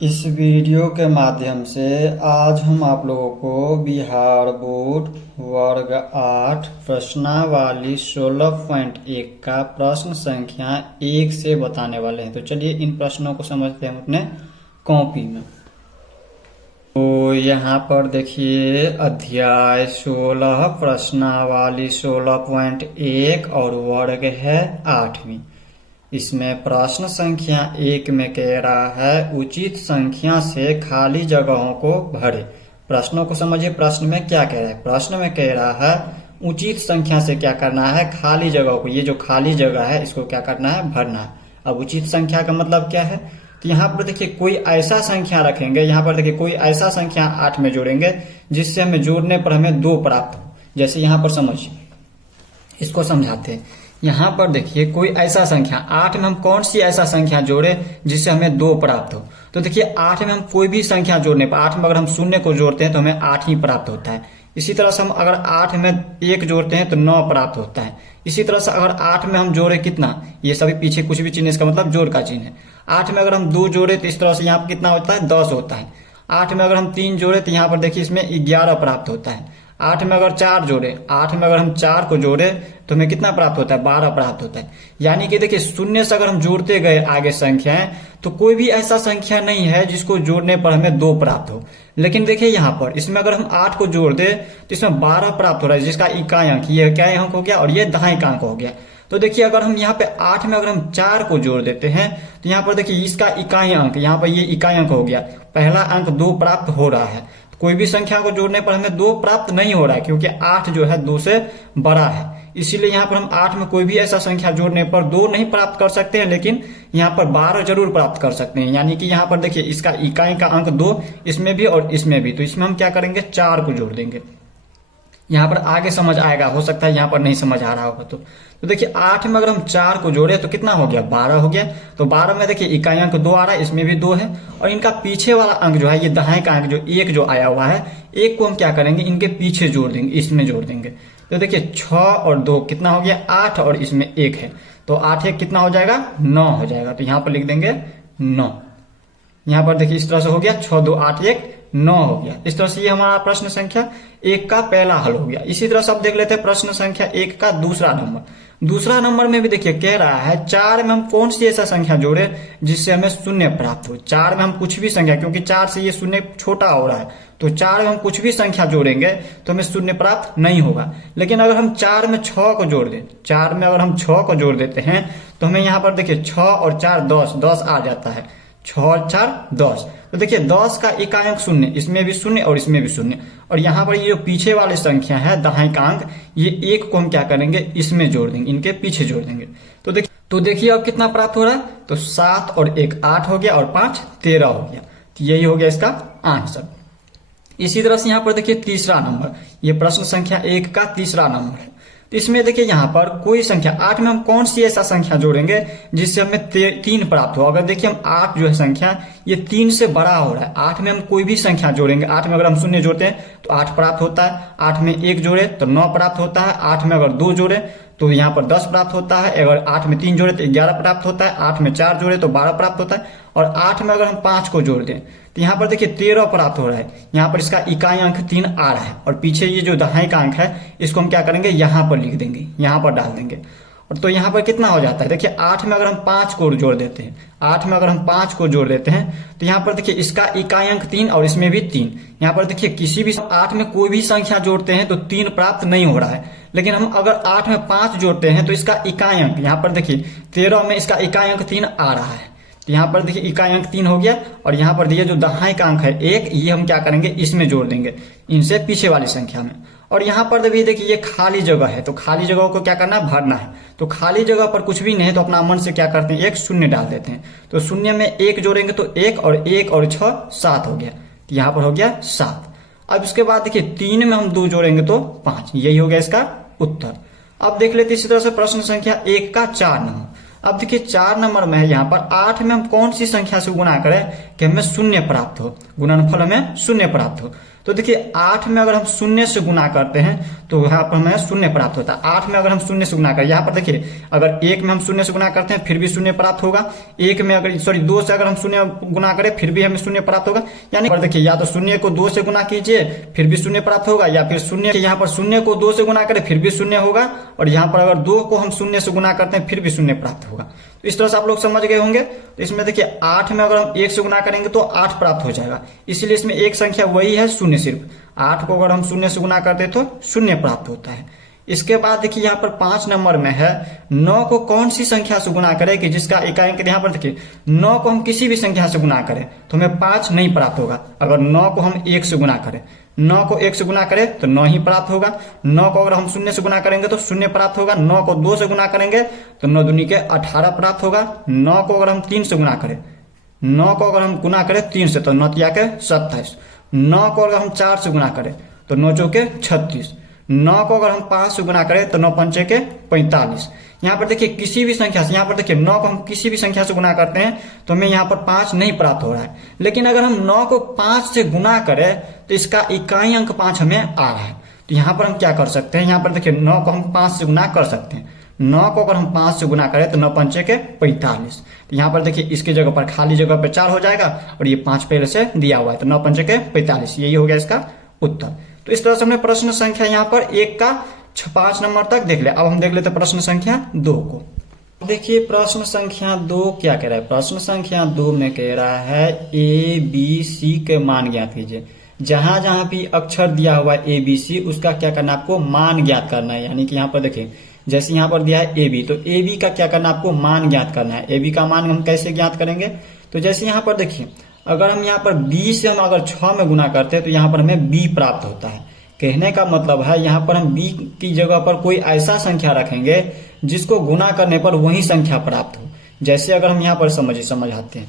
इस वीडियो के माध्यम से आज हम आप लोगों को बिहार बोर्ड वर्ग 8 प्रश्नावली 16.1 का प्रश्न संख्या 1 से बताने वाले हैं। तो चलिए इन प्रश्नों को समझते हैं हम अपने कॉपी में। तो यहाँ पर देखिए अध्याय 16 प्रश्नावली 16.1 और वर्ग है 8वीं। इसमें प्रश्न संख्या 1 में कह रहा है उचित संख्या से खाली जगहों को भरे। प्रश्नों को समझिए, प्रश्न में क्या कह रहा है। प्रश्न में कह रहा है उचित संख्या से क्या करना है, खाली जगहों को, ये जो खाली जगह है इसको क्या करना है, भरना है। अब उचित संख्या का मतलब क्या है, तो यहाँ पर देखिए कोई ऐसा संख्या रखेंगे, यहाँ पर देखिए कोई ऐसा संख्या 8 में जोड़ेंगे जिससे हमें जोड़ने पर हमें 2 प्राप्त हो। जैसे यहाँ पर समझिए, इसको समझाते हैं। यहाँ पर देखिए कोई ऐसा संख्या 8 में हम कौन सी ऐसा संख्या जोड़े जिससे हमें 2 प्राप्त हो। तो देखिए 8 में हम कोई भी संख्या जोड़ने पर 8 में अगर हम शून्य को जोड़ते हैं तो हमें 8 ही प्राप्त होता है। इसी तरह से हम अगर 8 में 1 जोड़ते हैं तो 9 प्राप्त होता है। इसी तरह से अगर 8 में हम जोड़े कितना, ये सभी पीछे कुछ भी चिन्ह, इसका मतलब जोड़ का चिन्ह है। 8 में अगर हम 2 जोड़े तो इस तरह से यहाँ पर कितना होता है, 10 होता है। 8 में अगर हम 3 जोड़े तो यहाँ पर देखिए इसमें 11 प्राप्त होता है। 8 में अगर 4 जोड़े, 8 में अगर हम 4 को जोड़े तो हमें कितना प्राप्त होता है, 12 प्राप्त होता है। यानी कि देखिए शून्य से अगर हम जोड़ते गए आगे संख्याएं तो कोई भी ऐसा संख्या नहीं है जिसको जोड़ने पर हमें 2 प्राप्त हो। लेकिन देखिए यहाँ पर इसमें अगर हम 8 को जोड़ दे तो इसमें 12 प्राप्त हो रहा है, जिसका इकाई अंक, ये इकाई अंक हो गया और ये दहाई अंक हो गया। तो देखिए अगर हम यहाँ पे 8 में अगर हम 4 को जोड़ देते हैं तो यहाँ पर देखिए इसका इकाई अंक, यहाँ पर ये इकाई अंक हो गया, पहला अंक 2 प्राप्त हो रहा है। कोई भी संख्या को जोड़ने पर हमें 2 प्राप्त नहीं हो रहा है क्योंकि 8 जो है 2 से बड़ा है। इसीलिए यहाँ पर हम 8 में कोई भी ऐसा संख्या जोड़ने पर 2 नहीं प्राप्त कर सकते हैं, लेकिन यहाँ पर 12 जरूर प्राप्त कर सकते हैं। यानी कि यहाँ पर देखिए इसका इकाई का अंक 2 इसमें भी और इसमें भी, तो इसमें हम क्या करेंगे, 4 को जोड़ देंगे। यहाँ पर आगे समझ आएगा, हो सकता है यहाँ पर नहीं समझ आ रहा होगा। तो देखिए 8 में अगर हम 4 को जोड़े तो कितना हो गया, 12 हो गया। तो 12 में देखिए इकाई अंक 2 आ रहा है, इसमें भी 2 है, और इनका पीछे वाला अंक जो है, ये दहाई का अंक जो 1 जो आया हुआ है, 1 को हम क्या करेंगे, इनके पीछे जोड़ देंगे, इसमें जोड़ देंगे। तो देखिए 6 और 2 कितना हो गया, 8, और इसमें 1 है, तो 8 1 कितना हो जाएगा, 9 हो जाएगा। तो यहाँ पर लिख देंगे 9। यहाँ पर देखिए इस तरह से हो गया, 6 2 8 1 9 हो गया। इस तरह से ये हमारा प्रश्न संख्या 1 का पहला हल हो गया। इसी तरह से अब देख लेते हैं प्रश्न संख्या 1 का दूसरा नंबर। दूसरा नंबर में भी देखिए कह रहा है 4 में हम कौन सी ऐसा संख्या जोड़े जिससे हमें शून्य प्राप्त हो। 4 में हम कुछ भी संख्या, क्योंकि 4 से ये शून्य छोटा हो रहा है, तो 4 में हम कुछ भी संख्या जोड़ेंगे तो हमें शून्य प्राप्त नहीं होगा। लेकिन अगर हम 4 में 6 को जोड़ दें, 4 में अगर हम 6 को जोड़ देते हैं तो हमें यहाँ पर देखिए 6 और 4 10, 10 आ जाता है, 6 और 4 10। तो देखिए 10 का इकाई अंक 0, इसमें भी 0 और इसमें भी 0, और यहाँ पर ये जो पीछे वाली संख्या है दहाई का अंक, ये 1 को हम क्या करेंगे, इसमें जोड़ देंगे, इनके पीछे जोड़ देंगे। तो देखिए अब कितना प्राप्त हो रहा है, तो 7 और 1 8 हो गया, और 5 13 हो गया। तो यही हो गया इसका आंसर। इसी तरह से यहाँ पर देखिए तीसरा नंबर, ये प्रश्न संख्या 1 का तीसरा नंबर है। तो इसमें देखिए यहाँ पर कोई संख्या 8 में हम कौन सी ऐसा संख्या जोड़ेंगे जिससे हमें 3 प्राप्त हो। अगर देखिए हम 8 जो है संख्या, ये 3 से बड़ा हो रहा है। 8 में हम कोई भी संख्या जोड़ेंगे, 8 में अगर हम शून्य जोड़ते हैं तो 8 प्राप्त होता है, 8 में 1 जोड़े तो 9 प्राप्त होता है, 8 में अगर 2 जोड़े तो यहाँ पर 10 प्राप्त होता है, अगर 8 में 3 जोड़े तो 11 प्राप्त होता है, 8 में 4 जोड़े तो 12 प्राप्त होता है, और 8 में अगर हम 5 को जोड़ दें तो यहाँ पर देखिए 13 प्राप्त हो रहा है। यहाँ पर इसका इकाई अंक 3 आ रहा है, और पीछे ये जो दहाई का अंक है इसको हम क्या करेंगे, यहाँ पर लिख देंगे, यहाँ पर डाल देंगे। और तो यहाँ पर कितना हो जाता है, देखिए 8 में अगर हम 5 को जोड़ देते हैं, 8 में अगर हम 5 को जोड़ देते हैं तो यहाँ पर देखिए इसका इकाई अंक 3 और इसमें भी 3। यहाँ पर देखिए किसी भी 8 में कोई भी संख्या जोड़ते हैं तो 3 प्राप्त नहीं हो रहा है, लेकिन हम अगर 8 में 5 जोड़ते हैं तो इसका इकाई अंक, यहाँ पर देखिए 13 में इसका इकाई अंक 3 आ रहा है, तो यहाँ पर देखिए इकाई अंक 3 हो गया, और यहाँ पर दिए जो दहाई का अंक है 1, ये हम क्या करेंगे, इसमें जोड़ देंगे, इनसे पीछे वाली संख्या में। और यहाँ पर भी देखिए ये खाली जगह है, तो खाली जगह को क्या करना है, भरना है। तो खाली जगह पर कुछ भी नहीं है तो अपना मन से क्या करते हैं, 1 शून्य डाल देते हैं। तो शून्य में 1 जोड़ेंगे तो 1 और 1 और 6 7 हो गया, तो यहाँ पर हो गया 7। अब इसके बाद देखिए 3 में हम 2 जोड़ेंगे तो 5, यही हो गया इसका उत्तर। अब देख लेते इसी तरह से प्रश्न संख्या 1 का 4 नंबर। अब देखिए 4 नंबर में है, यहाँ पर 8 में हम कौन सी संख्या से गुणा करें कि हमें शून्य प्राप्त हो, गुणनफल हमें शून्य प्राप्त हो। तो देखिए 8 में अगर हम शून्य से गुना करते हैं तो यहाँ पर हमें शून्य प्राप्त होता है। 8 में अगर हम शून्य से गुना करें, यहाँ पर देखिए अगर 1 में हम शून्य से गुना करते हैं फिर भी शून्य प्राप्त होगा। 1 में अगर 2 से अगर हम शून्य गुना करें फिर भी हमें शून्य प्राप्त होगा। यानी पर देखिए या तो शून्य को 2 से गुना कीजिए फिर भी शून्य प्राप्त होगा, या फिर शून्य यहाँ पर शून्य को 2 से गुना करें फिर भी शून्य होगा, और यहाँ पर अगर 2 को हम शून्य से गुना करते हैं फिर भी शून्य प्राप्त होगा। तो इस तरह से आप लोग समझ गए होंगे। तो इसमें देखिए 8 में अगर हम 1 से गुना करेंगे तो 8 प्राप्त हो जाएगा, इसलिए इसमें एक संख्या वही है शून्य। सिर्फ 8 को अगर हम शून्य से गुना करते तो शून्य प्राप्त होता है। इसके बाद देखिए यहाँ पर 5 नंबर में है 9 को कौन सी संख्या से गुना करें कि जिसका इकाई अंक, यहाँ पर देखिए 9 को हम किसी भी संख्या से गुना करें तो हमें 5 नहीं प्राप्त होगा। अगर 9 को हम 1 से गुना करें, 9 को 1 से गुना करें तो 9 ही प्राप्त होगा। 9 को अगर हम शून्य से गुना करेंगे तो शून्य प्राप्त होगा। 9 को 2 से गुना करेंगे तो 9 दूनी के 18 प्राप्त होगा। 9 को अगर हम 3 से गुना करें, 9 को अगर हम गुना करें 3 से तो 9 तिया के 27। 9 को अगर हम 4 से गुना करें तो 9 चौके 36। 9 को अगर हम 5 से गुना करें तो 9 पंचे के 45। यहाँ पर देखिए किसी भी संख्या से, यहाँ पर देखिए 9 को हम किसी भी संख्या से गुना करते हैं तो हमें यहाँ पर 5 नहीं प्राप्त हो रहा है। लेकिन अगर हम 9 को 5 से गुना करें तो इसका इकाई अंक 5 हमें आ रहा है। तो यहाँ पर हम क्या कर सकते हैं, यहाँ पर देखिए 9 को हम 5 से गुना कर सकते हैं। 9 को अगर हम 5 से गुना करें तो 9 पंचे के 45। तो यहाँ पर देखिए इसकी जगह पर खाली जगह पे 4 हो जाएगा और ये 5 पहले से दिया हुआ है, तो 9 पंचे के 45, यही हो गया इसका उत्तर। तो इस तरह से हमने प्रश्न संख्या यहाँ पर 1 का 5 नंबर तक देख लिया। अब हम देख लेते हैं प्रश्न संख्या 2 को। देखिए प्रश्न संख्या 2 क्या कह रहा है। प्रश्न संख्या 2 में कह रहा है ABC के मान ज्ञात कीजिए। जहां जहां भी अक्षर दिया हुआ है ABC उसका क्या करना है, आपको मान ज्ञात करना है। यानी कि यहाँ पर देखिए जैसे यहाँ पर दिया है AB, तो AB का क्या करना है, आपको मान ज्ञात करना है। AB का मान हम कैसे ज्ञात करेंगे, तो जैसे यहाँ पर देखिए अगर हम यहाँ पर B से हम अगर 6 में गुना करते हैं तो यहाँ पर हमें B प्राप्त होता है। कहने का मतलब है यहाँ पर हम B की जगह पर कोई ऐसा संख्या रखेंगे जिसको गुना करने पर वही संख्या प्राप्त हो। जैसे अगर हम यहाँ पर समझाते हैं,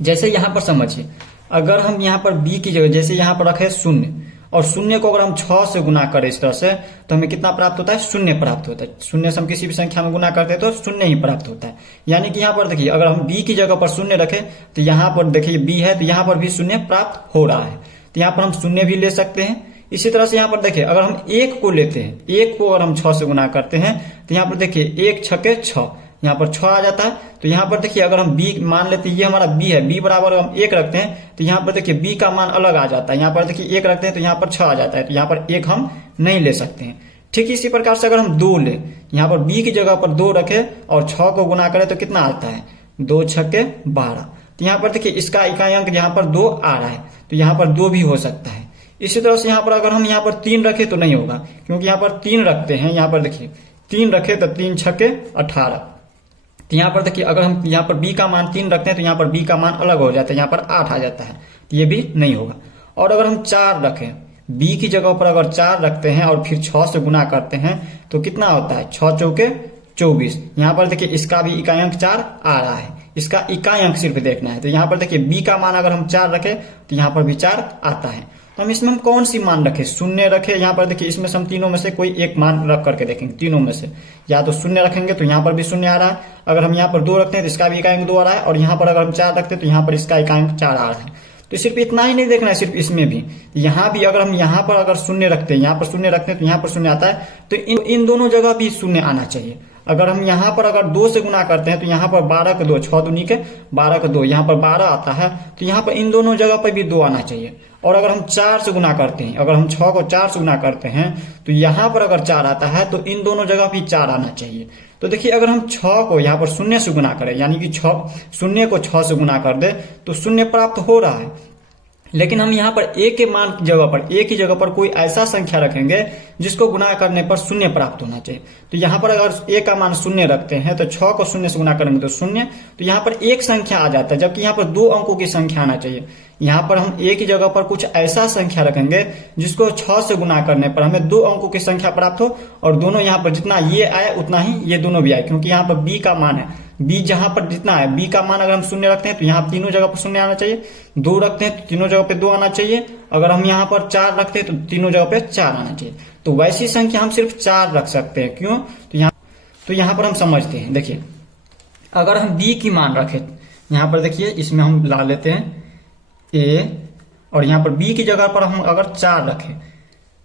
जैसे यहाँ पर समझिए अगर हम यहाँ पर B की जगह जैसे यहाँ पर रखे 0 और 0 को अगर हम 6 से गुना करें इस तरह से तो हमें कितना प्राप्त होता है, 0 प्राप्त होता है। 0 से हम किसी भी संख्या में गुना करते हैं तो 0 ही प्राप्त होता है। यानी कि यहाँ पर देखिए अगर हम B की जगह पर 0 रखें तो यहाँ पर देखिए B है तो यहाँ पर भी 0 प्राप्त हो रहा है, तो यहाँ पर हम 0 भी ले सकते हैं। इसी तरह से यहाँ पर देखिए अगर हम 1 को लेते हैं, 1 को अगर हम 6 से गुना करते हैं तो यहाँ पर देखिए 1 छके 6, यहाँ पर 6 आ जाता है। तो यहाँ पर देखिए अगर हम B मान लेते हैं, ये हमारा B है, B बराबर हम 1 रखते हैं तो यहाँ पर देखिए B का मान अलग आ जाता है। यहाँ पर देखिए 1 रखते हैं तो यहाँ पर 6 आ जाता है, तो यहाँ पर 1 हम नहीं ले सकते हैं। ठीक इसी प्रकार से अगर हम 2 ले, यहाँ पर B की जगह पर 2 रखे और 6 को गुना करें तो कितना आता है, 2 छके 12। तो यहाँ पर देखिए इसका इकाई अंक यहाँ पर 2 आ रहा है, तो यहाँ पर 2 भी हो सकता है। इसी तरह से यहाँ पर अगर हम यहाँ पर 3 रखे तो नहीं होगा, क्योंकि यहाँ पर 3 रखते हैं। यहाँ पर देखिए 3 रखे तो 3 छके 18। तो यहाँ पर देखिए अगर हम यहाँ पर B का मान 3 रखते हैं तो यहाँ पर B का मान अलग हो जाता है, यहाँ पर 8 आ जाता है, तो ये भी नहीं होगा। और अगर हम 4 रखें, B की जगह पर अगर 4 रखते हैं और फिर 6 से गुना करते हैं तो कितना होता है, 6 चौके 24। यहाँ पर देखिए इसका भी इकाई अंक 4 आ रहा है, इसका इकाई अंक सिर्फ देखना है। तो यहाँ पर देखिए B का मान अगर हम 4 रखें तो यहाँ पर भी 4 आता है। तो हम इसमें हम कौन सी मान रखें, 0 रखें। यहाँ पर देखिए इसमें से हम तीनों में से कोई एक मान रख करके देखेंगे। तीनों में से या तो 0 रखेंगे तो यहाँ पर भी 0 आ रहा है, अगर हम यहाँ पर 2 रखते हैं तो इसका भी इकाई अंक 2 आ रहा है, और यहाँ पर अगर हम 4 रखते हैं तो यहाँ पर इसका इकाई अंक 4 आ रहा है। तो सिर्फ इतना ही नहीं देखना है, सिर्फ इसमें भी, यहाँ भी अगर हम यहाँ पर अगर 0 रखते हैं, यहाँ पर 0 रखते हैं तो यहाँ पर 0 आता है, तो इन दोनों जगह भी 0 आना चाहिए। अगर हम यहाँ पर अगर 2 से गुना करते हैं तो यहाँ पर 12 के 2, 6 दूनी के 12 के 2, यहाँ पर 12 आता है, तो यहाँ पर इन दोनों जगह पर भी 2 आना चाहिए। और अगर हम 4 से गुना करते हैं, अगर हम 6 को 4 से गुना करते हैं तो यहाँ पर अगर 4 आता है तो इन दोनों जगह भी 4 आना चाहिए। तो देखिए अगर हम 6 को यहाँ पर 0 से गुना करें, यानी कि 0 को 6 से गुना कर दे तो 0 प्राप्त हो रहा है। लेकिन हम यहाँ पर A के मान की जगह पर, A की जगह पर कोई ऐसा संख्या रखेंगे जिसको गुना करने पर 0 प्राप्त होना चाहिए। तो यहाँ पर अगर A का मान 0 रखते हैं तो 6 को 0 से गुना करेंगे तो 0, तो यहाँ पर एक संख्या आ जाता है, जबकि यहाँ पर 2 अंकों की संख्या आना चाहिए। यहाँ पर हम A की जगह पर कुछ ऐसा संख्या रखेंगे जिसको 6 से गुना करने पर हमें 2 अंकों की संख्या प्राप्त हो, और दोनों यहाँ पर जितना ये आए उतना ही ये दोनों भी आए, क्योंकि यहाँ पर B का मान है, B जहां पर जितना है, B का मान अगर हम 0 रखते हैं तो यहाँ तीनों जगह पर 0 आना चाहिए, 2 रखते हैं तो तीनों जगह पे 2 आना चाहिए, अगर हम यहाँ पर 4 रखते हैं तो तीनों जगह पे 4 आना चाहिए। तो वैसी संख्या हम सिर्फ 4 रख सकते हैं। क्यों, तो यहाँ पर हम समझते हैं। देखिए अगर हम B की मान रखें, यहाँ पर देखिए इसमें हम ला लेते हैं A और यहाँ पर b की जगह पर हम अगर 4 रखें,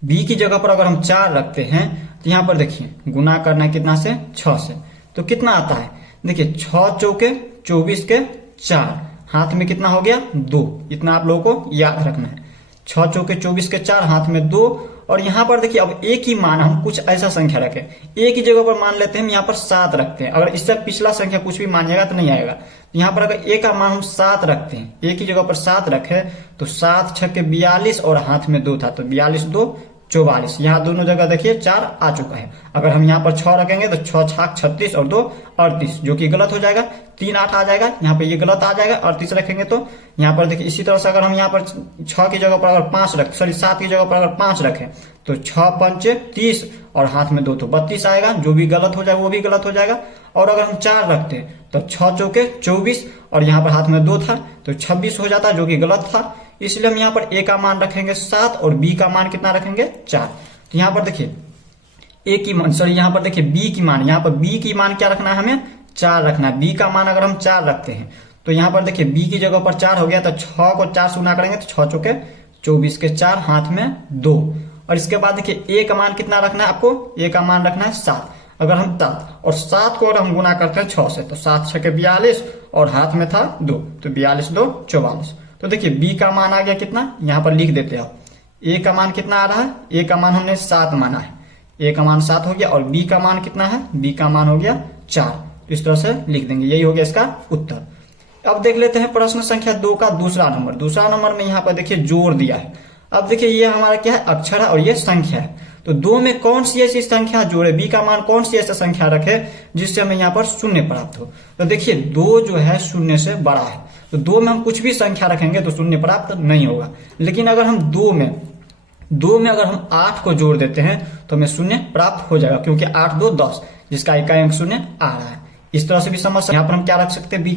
b की जगह पर अगर हम 4 रखते हैं तो यहाँ पर देखिए गुना करना है कितना से, 6 से। तो कितना आता है, देखिए 6 चौके 24 के 4, हाथ में कितना हो गया 2। इतना आप लोगों को याद रखना है, 6 चौके 24 के 4, हाथ में 2। और यहाँ पर देखिए अब एक ही मान हम कुछ ऐसा संख्या रखें, एक ही जगह पर मान लेते हैं, हम यहाँ पर 7 रखते हैं। अगर इससे पिछला संख्या कुछ भी मानिएगा तो नहीं आएगा। यहाँ पर अगर एक का मान हम 7 रखते हैं, एक ही जगह पर 7 रखे तो 7 छक्के 42 और हाथ में 2 था तो 42 2 44। यहाँ दोनों जगह देखिए 4 आ चुका है। अगर हम यहाँ पर 6 रखेंगे तो 6 छाक 36 और 2 38, जो कि गलत हो जाएगा। 3 8 आ जाएगा, यहाँ पे ये गलत आ जाएगा। 38 रखेंगे तो यहाँ पर देखिए इसी तरह से अगर हम यहाँ पर 6 की जगह पर अगर 5 रखें, सॉरी 7 की जगह पर अगर 5 रखें तो 6 पंचे 30 और हाथ में 2 तो 32 आएगा, जो भी गलत हो जाएगा वो भी गलत हो जाएगा। और अगर हम 4 रखते हैं तो 6 चौके 24 और यहाँ पर हाथ में 2 था तो 26 हो जाता, जो कि गलत था। इसलिए हम यहाँ पर a का मान रखेंगे 7 और b का मान कितना रखेंगे 4। तो यहाँ पर देखिए a की मान, सॉरी यहाँ पर देखिए b की मान, यहाँ पर b की मान क्या रखना है, हमें 4 रखना है। b का मान अगर हम 4 रखते हैं तो यहाँ पर देखिए b की जगह पर 4 हो गया तो 6 को 4 से गुना करेंगे तो 6 चौके 24 के 4, हाथ में 2। और इसके बाद देखिए a का मान कितना रखना है आपको, a का मान रखना है 7। अगर हम 7 और 7 को अगर हम गुना करते हैं 6 से तो 7 छक्के 42 और हाथ में था 2 तो 42 2 44। तो देखिए b का मान आ गया कितना, यहाँ पर लिख देते हैं आप। a का मान कितना आ रहा है, a का मान हमने 7 माना है, a का मान 7 हो गया। और b का मान कितना है, b का मान हो गया 4। तो इस तरह से लिख देंगे, यही हो गया इसका उत्तर। अब देख लेते हैं प्रश्न संख्या 2 का दूसरा नंबर। दूसरा नंबर में यहाँ पर देखिए जोड़ दिया है। अब देखिए ये हमारा क्या है, अक्षर है और ये संख्या है। तो 2 में कौन सी ऐसी संख्या जोड़े, b का मान कौन सी ऐसी संख्या रखे जिससे हमें यहाँ पर शून्य प्राप्त हो। तो देखिए 2 जो है शून्य से बड़ा है, तो 2 में हम कुछ भी संख्या रखेंगे तो शून्य प्राप्त नहीं होगा। लेकिन अगर हम 2 में अगर हम 8 को जोड़ देते हैं तो हमें शून्य प्राप्त हो जाएगा, क्योंकि 8 2 10, जिसका इकाई अंक शून्य आ रहा है। इस तरह से भी समझ सकते हैं। यहाँ पर हम क्या रख सकते हैं, b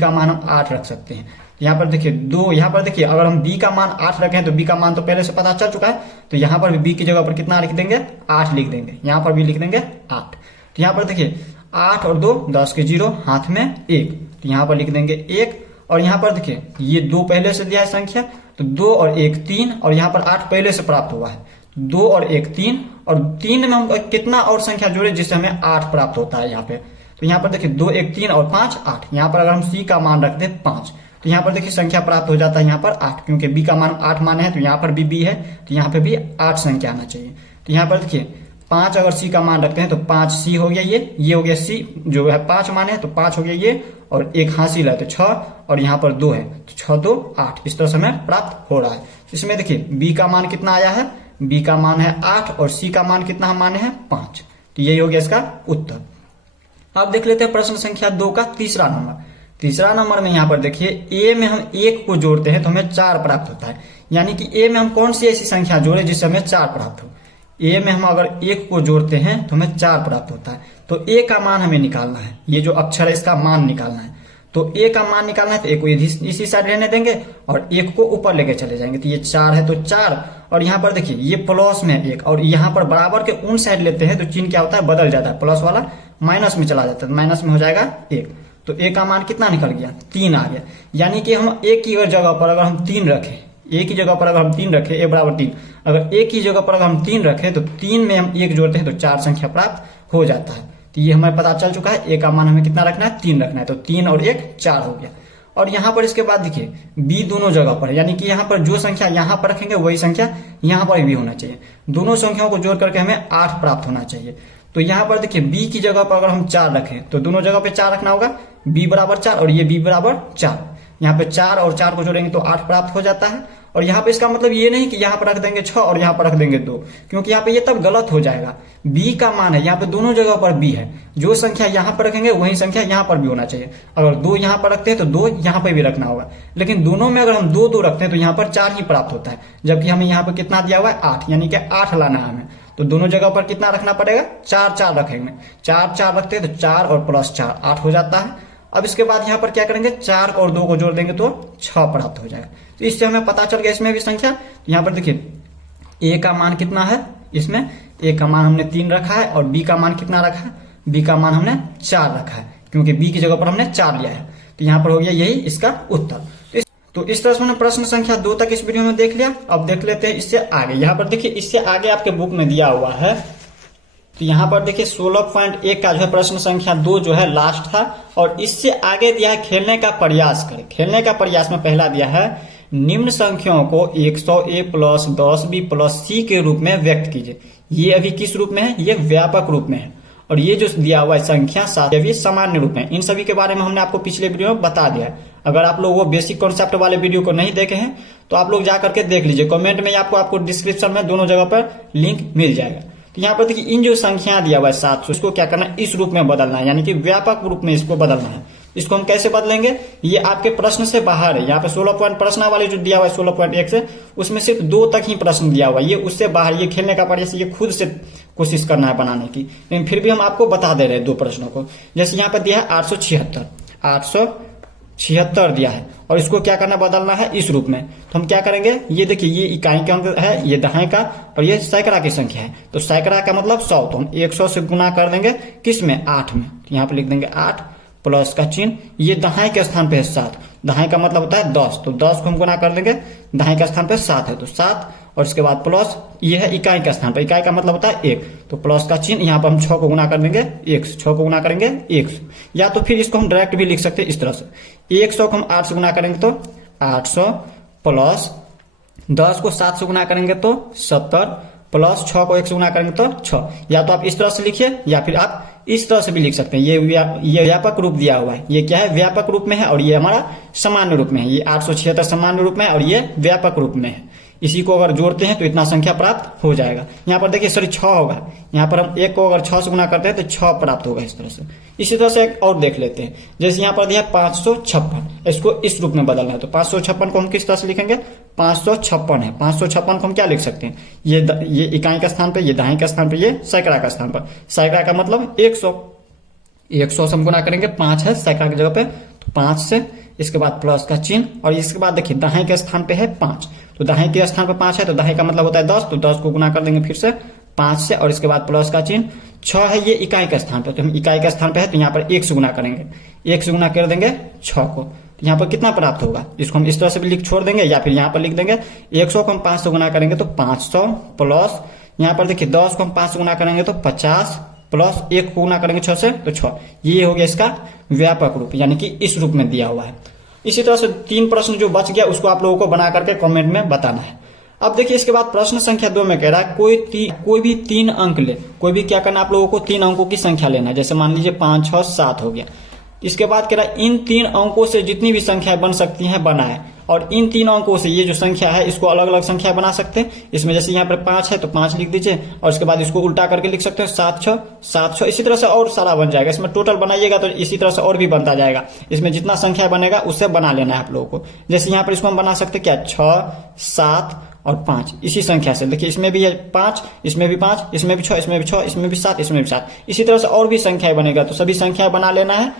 का मान हम 8 रख सकते हैं। यहाँ पर देखिए 2, यहाँ पर देखिए अगर हम b का मान 8 रखें तो b का मान तो पहले से पता चल चुका है, तो यहाँ पर भी b की जगह पर कितना लिख देंगे, 8 लिख देंगे। यहाँ पर भी लिख देंगे 8। तो यहाँ पर देखिए 8 और 2 10 के 0, हाथ में 1, तो यहाँ पर लिख देंगे 1। और यहाँ पर देखिए ये 2 पहले से दिया है संख्या, तो 2 और 1 3, और यहाँ पर 8 पहले से प्राप्त हुआ है, 2 और 1 3, और 3 में हम कितना और संख्या जोड़े जिससे हमें 8 प्राप्त होता है यहाँ पे। तो यहाँ पर देखिए 2 1 3 और 5 8। यहाँ पर अगर हम c का मान रख दे 5 तो यहाँ पर देखिए संख्या प्राप्त हो जाता है यहाँ पर 8, क्योंकि b का मान 8 माने है तो यहाँ पर भी b है, तो यहाँ पे भी 8 संख्या आना चाहिए। तो यहाँ पर देखिए 5 अगर c का मान रखते हैं तो 5c हो गया, ये हो गया c जो है 5 माने है तो 5 हो गया ये, और एक हासिल है तो 6, और यहाँ पर 2 है तो 6 2 8। इस तरह से हमें प्राप्त हो रहा है। इसमें देखिए b का मान कितना आया है, b का मान है 8 और c का मान कितना हम माने हैं 5। तो यही हो गया इसका उत्तर। अब देख लेते हैं प्रश्न संख्या 2 का तीसरा नंबर। तीसरा नंबर में यहाँ पर देखिए a में हम 1 को जोड़ते हैं तो हमें 4 प्राप्त होता है। यानी कि a में हम कौन सी ऐसी संख्या जोड़े जिससे हमें 4 प्राप्त हो। a में हम अगर 1 को जोड़ते हैं तो हमें 4 प्राप्त होता है। तो a का मान हमें निकालना है, ये जो अक्षर है इसका मान निकालना है। तो a का मान निकालना है तो a को इसी साइड रहने देंगे और 1 को ऊपर लेके चले जाएंगे। तो ये 4 है तो 4, और यहाँ पर देखिए ये प्लस में 1, और यहाँ पर बराबर के उन साइड लेते हैं तो चिन्ह क्या होता है, बदल जाता है, प्लस वाला माइनस में चला जाता है, माइनस में हो जाएगा 1। तो a का मान कितना निकल गया, 3 आ गया। यानी कि हम a की जगह पर अगर हम 3 रखें, a की जगह पर अगर हम 3 रखें, a बराबर 3, अगर a की जगह पर अगर हम 3 रखें तो 3 में हम 1 जोड़ते हैं तो 4 संख्या प्राप्त हो जाता है। तो ये हमें पता चल चुका है, a का मान हमें कितना रखना है, 3 रखना है। तो 3 और 1 4 हो गया। और यहाँ पर इसके बाद देखिए b दोनों जगह पर, यानी कि यहाँ पर जो संख्या यहाँ पर रखेंगे वही संख्या यहाँ पर भी होना चाहिए। दोनों संख्याओं को जोड़ करके हमें 8 प्राप्त होना चाहिए। तो यहाँ पर देखिए b की जगह पर अगर हम 4 रखें तो दोनों जगह पे 4 रखना होगा, b बराबर 4 और ये b बराबर 4। यहाँ पे 4 और 4 को जोड़ेंगे तो 8 प्राप्त हो जाता है। और यहाँ पे इसका मतलब ये नहीं कि यहाँ पर रख देंगे 6 और यहाँ पर रख देंगे 2, क्योंकि यहाँ पे ये तब गलत हो जाएगा। b का मान है, यहाँ पे दोनों जगह पर b है, जो संख्या यहाँ पर रखेंगे वही संख्या यहाँ पर भी होना चाहिए। अगर 2 यहाँ पर रखते हैं तो 2 यहाँ पे भी रखना होगा, लेकिन दोनों में अगर हम 2 2 रखते हैं तो यहाँ पर 4 ही प्राप्त होता है, जबकि हमें यहाँ पर कितना दिया हुआ है 8, यानी कि 8 लाना है हमें। तो दोनों जगह पर कितना रखना पड़ेगा, 4 4 रखेंगे। 4 4 रखते हैं तो 4 और प्लस 4 8 हो जाता है। अब इसके बाद यहाँ पर क्या करेंगे, 4 और 2 को जोड़ देंगे तो 6 प्राप्त हो जाएगा। तो इससे हमें पता चल गया इसमें भी संख्या। तो यहाँ पर देखिए a का मान कितना है, इसमें a का मान हमने 3 रखा है, और b का मान कितना रखा है, b का मान हमने 4 रखा है, क्योंकि b की जगह पर हमने 4 लिया है। तो यहाँ पर हो गया यही इसका उत्तर। तो इस तरह से हमने प्रश्न संख्या 2 तक इस वीडियो में देख लिया। अब देख लेते हैं इससे आगे। यहाँ पर देखिए इससे आगे आपके बुक में दिया हुआ है, तो यहाँ पर देखिए 16.1 का जो है प्रश्न संख्या 2 जो है लास्ट था, और इससे आगे दिया है खेलने का प्रयास करें। खेलने का प्रयास में पहला दिया है निम्न संख्याओं को 100a plus 10b plus c के रूप में व्यक्त कीजिए। ये अभी किस रूप में है? ये व्यापक रूप में है। और ये जो दिया हुआ है संख्या 7 ये भी सामान्य रूप में। इन सभी के बारे में हमने आपको पिछले वीडियो में बता दिया है। अगर आप लोग वो बेसिक कॉन्सेप्ट वाले वीडियो को नहीं देखे हैं तो आप लोग जा करके देख लीजिए। कमेंट में आपको डिस्क्रिप्शन में दोनों जगह पर लिंक मिल जाएगा। तो यहाँ पर देखिए इन जो संख्या दिया हुआ है 700, इसको क्या करना है? इस रूप में बदलना है, यानी कि व्यापक रूप में इसको बदलना है। इसको हम कैसे बदलेंगे? ये आपके प्रश्न से बाहर है। यहाँ पे 16 पॉइंट प्रश्न वाले जो दिया हुआ है 16.1 से, उसमें सिर्फ 2 तक ही प्रश्न दिया हुआ है। ये उससे बाहर, ये खेलने का प्रयास ये खुद से कोशिश करना है बनाने की, लेकिन फिर भी हम आपको बता दे रहे हैं 2 प्रश्नों को। जैसे यहाँ पे दिया है 876 दिया है, और इसको क्या करना, बदलना है इस रूप में। तो हम क्या करेंगे? ये देखिए ये इकाई का अंक है, ये दहाई का, और ये सैकड़ा की संख्या है। तो सैकड़ा का मतलब 100, तो हम 100 से गुना कर देंगे किस में? 8 में। तो यहाँ पे लिख देंगे 8 प्लस का चिन्ह, ये दहाई के स्थान पे है 7। दहाई का मतलब होता है 10, तो 10 को हम गुना कर देंगे, दहाई का स्थान पे 7 है तो 7, और इसके बाद प्लस ये है इकाई का स्थान पर। इकाई का मतलब होता है 1, तो प्लस का चिन्ह, यहाँ पर हम 6 को गुना कर देंगे 100, 6 को गुना करेंगे 100। या तो फिर इसको हम डायरेक्ट भी लिख सकते हैं इस तरह से, 100 को हम 8 से गुना करेंगे तो 800 प्लस 10 को 7 से गुना करेंगे तो 70 प्लस 6 को 1 से गुना करेंगे तो 6। या तो आप इस तरह से लिखिए या फिर आप इस तरह से भी लिख सकते हैं। ये व्यापक रूप दिया हुआ है। ये क्या है? व्यापक रूप में है, और ये हमारा सामान्य रूप में है। ये 876 सामान्य रूप में है और ये व्यापक रूप में है। इसी को अगर जोड़ते हैं तो इतना संख्या प्राप्त हो जाएगा। यहाँ पर देखिए 6 होगा, यहाँ पर हम 1 को अगर 6 से गुना करते हैं तो 6 प्राप्त होगा इस तरह से। इसी तरह से एक और देख लेते हैं। जैसे यहाँ पर दिया 556, इसको इस रूप में बदलना है। तो 556 को हम किस तरह से लिखेंगे? 556 है। 556 को हम क्या लिख सकते हैं? ये इकाई का स्थान पे, ये दहाई का स्थान पे, ये सैकड़ा का स्थान पर। सैकड़ा का मतलब 100 से हम गुना करेंगे, 5 है सैकड़ा की जगह पे, तो 5 से, इसके बाद प्लस का चिन्ह, और इसके बाद देखिए दहाई के स्थान पे है 5, तो दहाई के स्थान पे 5 है, तो दहाई का मतलब होता है 10, तो 10 को गुना कर देंगे फिर से 5 से, और इसके बाद प्लस का चिन्ह। 6 है ये इकाई का स्थान पे, तो हम इकाई का स्थान पे है तो यहाँ पर 1 से गुना करेंगे, 1 से गुना कर देंगे 6 को, तो यहाँ पर कितना प्राप्त होगा? इसको हम इस तरह से भी छोड़ देंगे, या फिर यहाँ पर लिख देंगे 100 को हम 5 से गुना करेंगे तो 500 प्लस, यहाँ पर देखिए 10 को हम 5 से गुना करेंगे तो 50 प्लस 1 को गुना करेंगे 6 से तो 6। ये हो गया इसका व्यापक रूप, यानी कि इस रूप में दिया हुआ है। इसी तरह से 3 प्रश्न जो बच गया उसको आप लोगों को बना करके कमेंट में बताना है। अब देखिए इसके बाद प्रश्न संख्या 2 में कह रहा है कोई भी 3 अंक ले। कोई भी क्या करना, आप लोगों को 3 अंकों की संख्या लेना है। जैसे मान लीजिए 5, 6, 7 हो गया। इसके बाद कह रहा है इन 3 अंकों से जितनी भी संख्याएं बन सकती हैं बनाए, और इन 3 अंकों से ये जो संख्या है इसको अलग अलग संख्या बना सकते हैं। इसमें जैसे यहाँ पर 5 है तो 5 लिख दीजिए, और इसके बाद इसको उल्टा करके लिख सकते हैं 7, 6, 7, 6। इसी तरह से और सारा बन जाएगा। इसमें टोटल बनाइएगा तो इसी तरह से और भी बनता जाएगा। इसमें जितना संख्या बनेगा उससे बना लेना है आप लोगों को। जैसे यहाँ पर इसको हम बना सकते हैं क्या, 6, 7 और 5, इसी संख्या से। देखिए इसमें भी है 5, इसमें भी 5, इसमें भी 6, इसमें भी 6, इसमें भी 7, इसमें भी 7। इसी तरह से और भी संख्याएं बनेगा, तो सभी संख्याएं बना लेना है।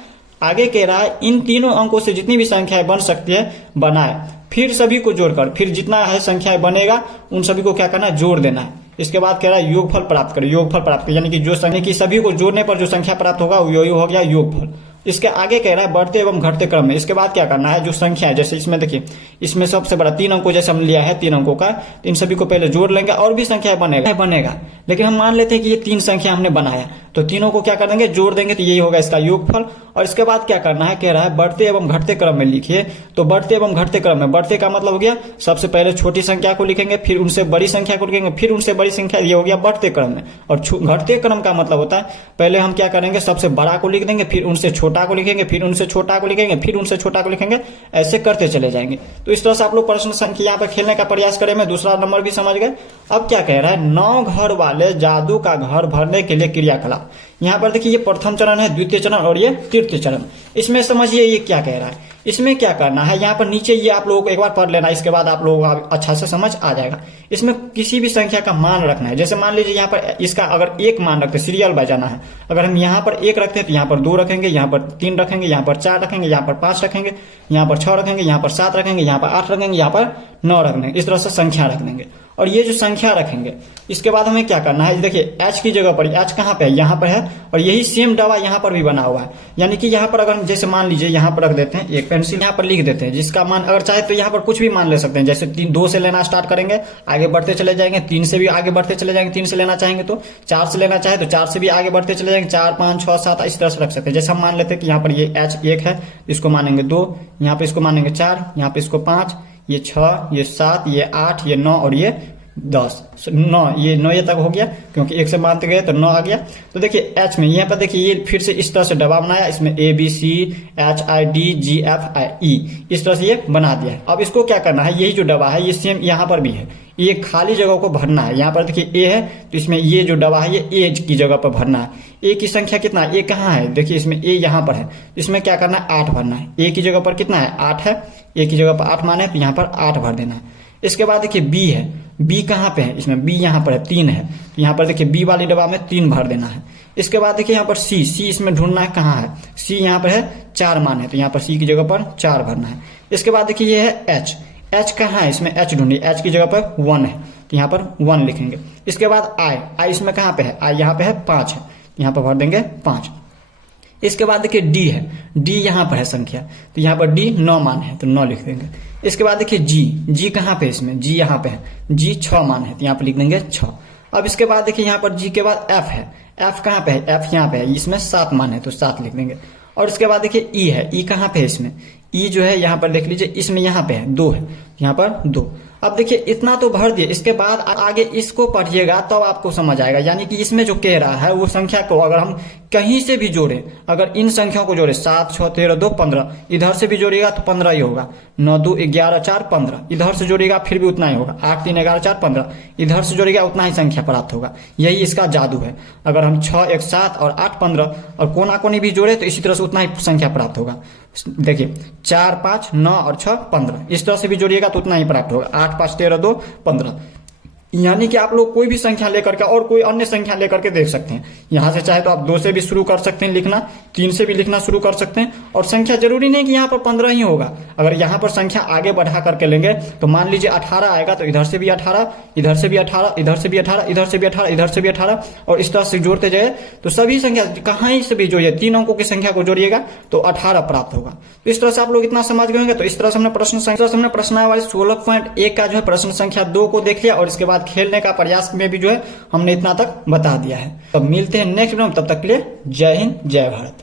आगे कह रहा है इन तीनों अंकों से जितनी भी संख्याएं बन सकती है बनाए, फिर सभी को जोड़कर, फिर जितना है संख्याएं बनेगा उन सभी को क्या करना है, जोड़ देना है। इसके बाद कह रहा है योगफल प्राप्त करें। योगफल प्राप्त करें यानी कि जो संख्या की सभी को जोड़ने पर जो संख्या प्राप्त होगा वो हो गया योगफल। इसके आगे कह रहा है बढ़ते एवं घटते क्रम में। इसके बाद क्या करना है, जो संख्या है जैसे इसमें देखिए, इसमें सबसे बड़ा 3 अंकों जैसे हम लिया है 3 अंकों का, इन सभी को पहले जोड़ लेंगे और भी संख्या बनेगा। लेकिन हम मान लेते हैं कि ये 3 संख्या हमने बनाया, तो तीनों को क्या कर देंगे, जोड़ देंगे, तो यही होगा इसका योगफल। और इसके बाद क्या करना है, कह रहा है बढ़ते एवं घटते क्रम में लिखिए। तो बढ़ते एवं घटते क्रम में, बढ़ते का मतलब हो गया सबसे पहले छोटी संख्या को लिखेंगे, फिर उनसे बड़ी संख्या को लिखेंगे, फिर उनसे बड़ी संख्या, ये हो गया बढ़ते क्रम में। और घटते क्रम का मतलब होता है पहले हम क्या करेंगे, सबसे बड़ा को लिख देंगे, फिर उनसे छोटा को लिखेंगे, फिर उनसे छोटा को लिखेंगे, फिर उनसे छोटा को लिखेंगे, ऐसे करते चले जाएंगे। तो इस तरह से आप लोग प्रश्न संख्या यहाँ पे खेलने का प्रयास करें। मैं दूसरा नंबर भी समझ गए। अब क्या कह रहा है, 9 घर वाले जादू का घर भरने के लिए क्रियाकलाप। यहाँ पर देखिए ये प्रथम चरण है, द्वितीय चरण और ये तृतीय चरण। इसमें समझिए ये क्या कह रहा है, इसमें क्या करना है, यहाँ पर नीचे ये आप लोगों को एक बार पढ़ लेना, इसके बाद आप लोगों को अच्छा से समझ आ जाएगा। इसमें किसी भी संख्या का मान रखना है। जैसे मान लीजिए यहाँ पर इसका अगर 1 मान रखते, सीरियल बाय जाना है, अगर हम यहाँ पर 1 रखते हैं तो यहाँ पर 2 रखेंगे, यहाँ पर 3 रखेंगे, यहाँ पर 4 रखेंगे, यहाँ पर 5 रखेंगे, यहाँ पर 6 रखेंगे, यहाँ पर 7 रखेंगे, यहाँ पर 8 रखेंगे, यहाँ पर 9 रख देंगे। इस तरह से संख्या रख देंगे। और ये जो संख्या रखेंगे, इसके बाद हमें क्या करना है, देखिए h की जगह पर, h कहाँ पे है, यहाँ पर है, और यही सेम डबा यहाँ पर भी बना हुआ है। यानी कि यहाँ पर अगर हम जैसे मान लीजिए यहाँ पर रख देते हैं, एक पेंसिल यहाँ पर लिख देते हैं जिसका मान, अगर चाहे तो यहाँ पर कुछ भी मान ले सकते हैं। जैसे 2 से लेना स्टार्ट करेंगे, आगे बढ़ते चले जाएंगे, 3 से भी आगे बढ़ते चले जाएंगे, 3 से लेना चाहेंगे तो, 4 से लेना चाहे तो 4 से भी आगे बढ़ते चले जाएंगे, 4 5 6 7 इस तरह से रख सकते हैं। जैसे हम मान लेते हैं कि यहाँ पर ये h 1 है, इसको मानेंगे 2, यहाँ पे इसको मानेंगे 4, यहाँ पे इसको 5, ये 6, ये 7, ये 8, ये 9 और ये 10, 9, ये 9 ये तक हो गया, क्योंकि 1 से मानते गए तो 9 आ गया। तो देखिए h में यहाँ पर देखिए ये फिर से इस तरह से डब्बा बनाया, इसमें ABCHIDGFI इस तरह से ये बना दिया है। अब इसको क्या करना है, यही जो डब्बा है ये सेम यहाँ पर भी है, ये खाली जगह को भरना है। यहाँ पर देखिए A है तो इसमें ये जो डब्बा है ये A की जगह पर भरना है। A की संख्या कितना है, A कहाँ है, देखिए इसमें A यहाँ पर है, इसमें क्या करना है 8 भरना है। A की जगह पर कितना है 8 है, A की जगह पर 8 माने तो यहाँ पर 8 भर देना है। इसके बाद देखिए B है, B कहाँ पे है, इसमें B यहाँ पर है 3 है, तो यहाँ पर देखिए B वाली डब्बा में 3 भर देना है। इसके बाद देखिए यहाँ पर C इसमें ढूंढना है कहाँ है, C यहाँ पर है 4 मान है, तो यहाँ पर C की जगह पर 4 भरना है। इसके बाद देखिए ये है H कहाँ है, इसमें H ढूंढिए, H की जगह पर 1 है तो यहाँ पर 1 लिखेंगे। इसके बाद I इसमें कहाँ पे है, I यहाँ पे है 5 है, यहाँ पर भर देंगे 5। इसके बाद देखिए D है, D यहाँ पर है संख्या, तो यहाँ पर D 9 मान है तो 9 लिख देंगे। इसके बाद देखिए G कहाँ पे है, इसमें G यहाँ पे है, G 6 मान है तो यहाँ पर लिख देंगे 6। अब इसके बाद देखिए यहाँ पर G के बाद F है, F कहाँ पे है, F यहाँ पे है, इसमें 7 मान है तो 7 लिख देंगे। और इसके बाद देखिए E है, E कहाँ पे है, इसमें E जो है यहाँ पर देख लीजिए, इसमें यहाँ पे है 2 है, यहाँ पर 2। अब देखिए इतना तो भर दिए, इसके बाद आगे इसको पढ़िएगा तब आपको समझ आएगा। यानी कि इसमें जो कह रहा है वो संख्या को अगर हम कहीं से भी जोड़े, अगर इन संख्याओं को जोड़े 7 6 13 2 15, इधर से भी जोड़िएगा तो 15 ही होगा, 9 2 11 4 15, इधर से जोड़िएगा फिर भी उतना ही होगा, 8 3 11 4 15, इधर से जोड़िएगा उतना ही संख्या प्राप्त होगा। यही इसका जादू है। अगर हम 6 1 7 और 8 15 और कोना कोनी भी जोड़े तो इसी तरह से उतना ही संख्या प्राप्त होगा। देखिए 4 5 9 और 6 15, इस तरह से भी जोड़िएगा तो उतना ही प्राप्त होगा, 8 5 13 2 15। यानी कि आप लोग कोई भी संख्या लेकर के और कोई अन्य संख्या लेकर के देख सकते हैं। यहाँ से चाहे तो आप 2 से भी शुरू कर सकते हैं लिखना, 3 से भी लिखना शुरू कर सकते हैं। और संख्या जरूरी नहीं कि यहाँ पर 15 ही होगा, अगर यहाँ पर संख्या आगे बढ़ा करके लेंगे तो मान लीजिए 18 आएगा तो इधर से भी 18, इधर से भी 18, इधर से भी 18, इधर से भी 18, इधर से भी 18, और इस तरह से जोड़ते जाए तो सभी संख्या कहीं से भी जोड़िए, 3 अंकों की संख्या को जोड़िएगा तो 18 प्राप्त होगा। तो इस तरह से आप लोग इतना समझ गए होंगे। तो इस तरह से हमने प्रश्नावली 16.1 का जो है प्रश्न संख्या 2 को देख लिया, और इसके बाद खेलने का प्रयास में भी जो है हमने इतना तक बता दिया है। तो मिलते हैं नेक्स्ट वीडियो में, तब तक के लिए जय हिंद जय भारत।